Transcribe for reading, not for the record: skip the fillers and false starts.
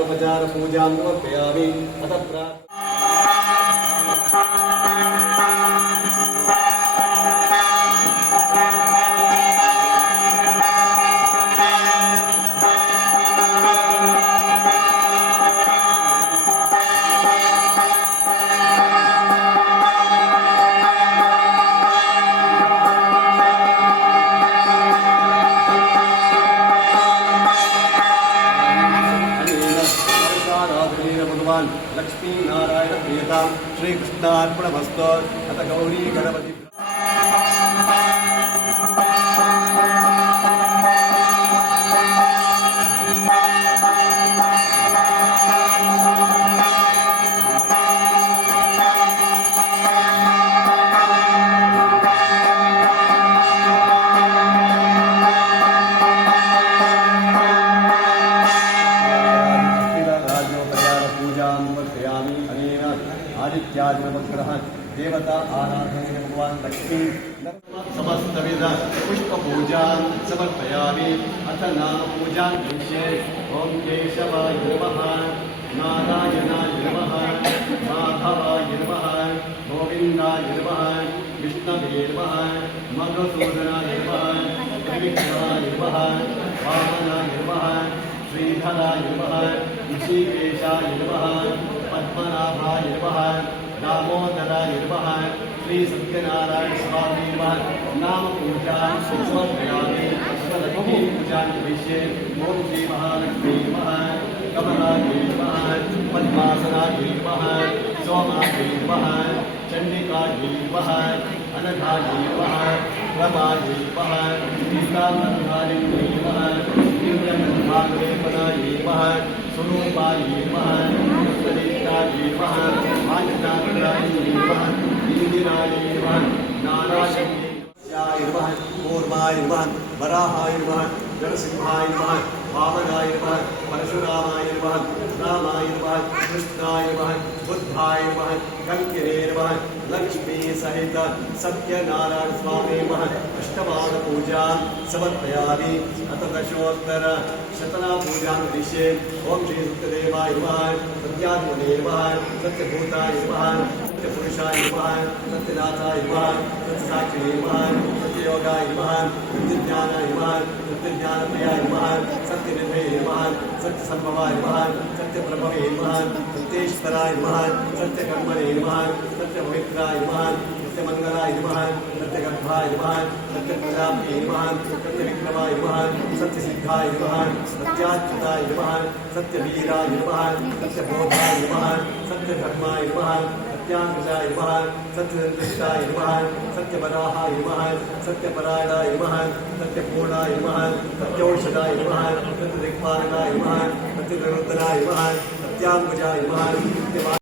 राजोपचार पूजां समर्पयामि अथ भगवान लक्ष्मी नारायण प्रियता श्री कृष्णार्पणमस्तु अथ गौरी गणपति आदित्यादिनवग्रह देवता आराधने भगवान लक्ष्मी समस्तविध पुष्प पूजा समर्पयामि अथ नाम पूजा विषये ओम केशवाय नमः नारायणाय नमः माधवाय नमः गोविंदाय नमः विष्णवे नमः मधुसूदनाय नमः त्रिविक्रमाय नमः वामनाय नमः श्रीधराय नमः ऋषिकेशाय नमः पद्मनाभाय नमः दामोदराय नमः श्री सत्यनारायण स्वामी नमः नाम पूजा समर्पयामि लक्ष्मी पूजा विषये ओम श्री महालक्ष्मी नमः कमलाय नमः पद्मासनाय नमः सोमाय नमः चंडिकाय नमः अनघाय नमः रमाय नमः सीतामन्धारिण्यै नमः दिव्यगन्धाङ्गेपनाय नमः स्वरूपाय नमः सरिताय नमः आदित्याय नमः इंदिराय नमः नारायणाय नमः कूर्माय नमः वराहाय नमः नरसिंहाय नमः वामनाय नमः परशुरामाय नमः रामाय नमः कृष्णाय नमः बुद्धाय नमः कल्किने नमः लक्ष्मी सहित सत्यनारायण स्वामी नमः अष्टमान पूजा समर्पयामि अथ दशोत्तर शतना पूजा विषये ओम श्री सत्यदेवाय नमः सत्यात्मने नमः सत्यभूताय नमः सत्यपुरुषाय नमः सत्यनाथाय नमः सत्यसाक्षिणे नमः सत्ययोगाय नमः सत्यज्ञानाय नमः सत्यज्ञानप्रियाय नमः सत्यनिधये नमः सत्यसंभवाय नमः सत्यप्रभवे नमः सत्येश्वराय नमः सत्यकर्मणे नमः सत्यपवित्राय नमः सत्यमंगलाय नमः सत्यगर्भाय नमः सत्यप्रजापते नमः सत्यविक्रमाय नमः सत्यसिद्धाय नमः सत्याच्युताय नमः सत्यवीराय नमः सत्यबोधाय नमः सत्यधर्माय नमः सत्याङ्गजाय नमः सत्यनिष्ठाय नमः सत्यवराहाय नमः सत्यपरायणाय नमः सत्यपूर्णाय नमः सत्यौषधाय नमः सत्यदिक्पालनाय नमः सत्यनिरुद्धनाय नमः सत्याङ्गजाय नमः